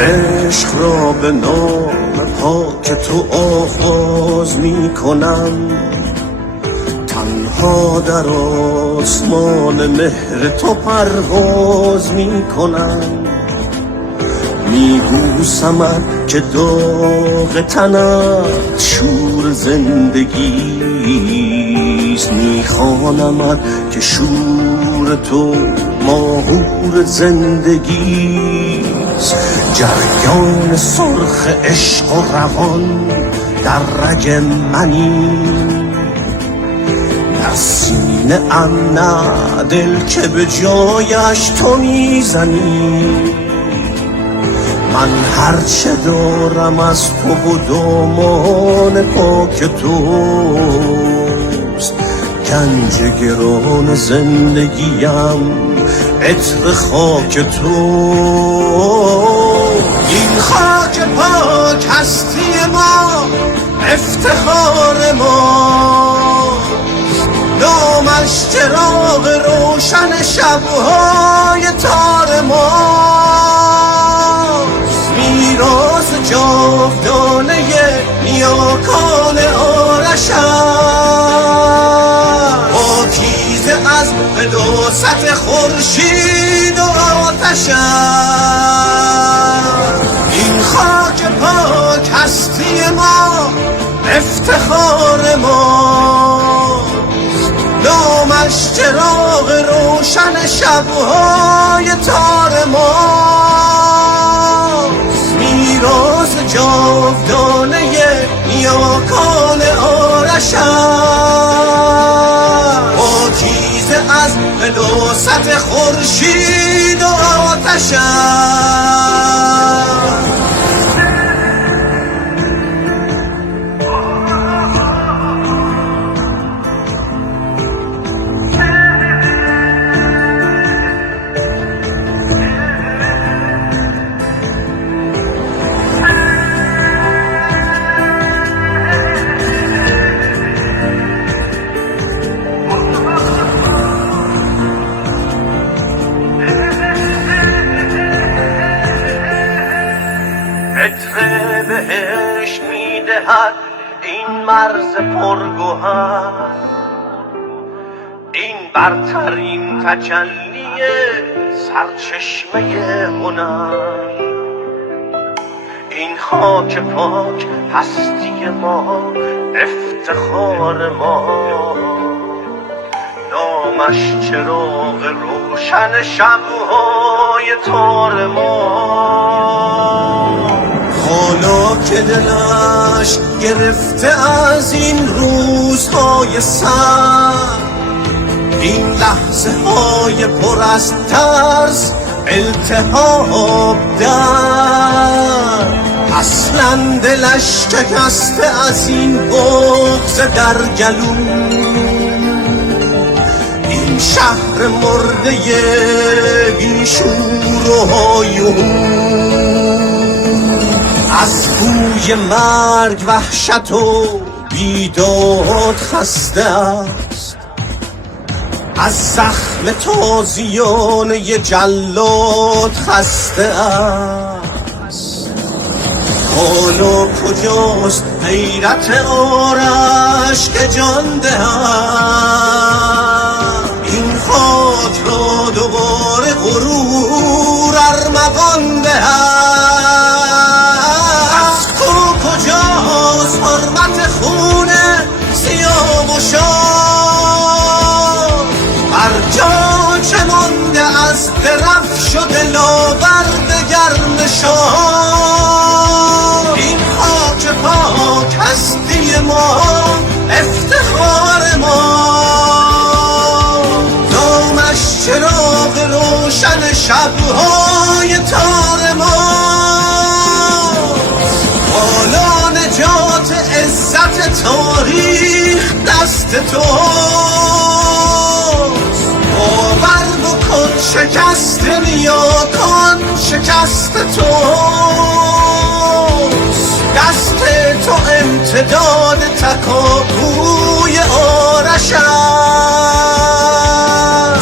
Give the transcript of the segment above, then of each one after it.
عشق را به نام پاک تو آغاز می کنم، تنها در آسمان مهر تو پرواز می کنم. می بوسمت که داغ تنت شور زندگیست، می خوانمت که شور تو ماهور زندگیست. جریان سرخ عشق و روان در رگ منی، در سینه ام نه دل که به جایش تو میزنی. من هرچه دارم از تو و دامان پاک توست، گنج گران زندگیم عطر خاک تو. این خاک پاک هستی ما، افتخار ما، نامش چراغ روشن شبهای تار ماست. میراث جاودانه نیاکان آرش است، پاکیزه از قداست خورشید و آتش است. این خاک پاک هستی ما، افتخار ما، نامش چراغ روشن شبهای تار ماست. میراث جاودانه نیاکان آرش است، پاکیزه از قداست خورشید و آتش است. عطر بهشت میدهد این مرز پرگوهر، این برترین تجلی سرچشمه هنر. این خاک پاک هستی ما، افتخار ما، نامش چراغ روشن شبهای تار ما. حالا که دلش گرفته از این روزهای سر، این لحظه های پر از ترس، التهاب در، اصلا دلش شکسته از این بغض در گلو. این شهر مرده بیشور و هایون، از بوی مرگ وحشت و بیداد خسته است، از زخم تازیانه جلاد خسته است. حالا کجاست غیرت آرش که جان دهد، این خاک را دوباره غرور ارمغان دهد. حرمت خون سیاه و شاه، بر جا چه مانده از درف شده لاغر به گرم شاه. این خاک پاک هستی ما، افتخار ما، نامش چراغ روشن شبهای تار ما. عزت تاریخ دست توست، باور بکن شکست نیاکان شکست توست. دست تو امتداد تکاپوی آرش است،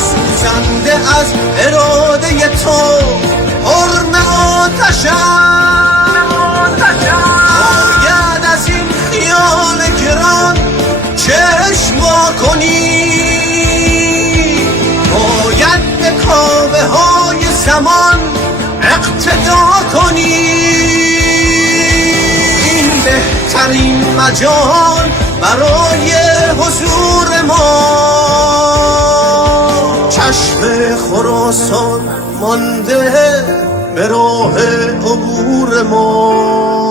سوزنده از اراده تو حرم آتش است. زمان اقتدا کنیم. این بهترین مجال برای حضور ما. چشم خراسان مانده به راه عبور ما.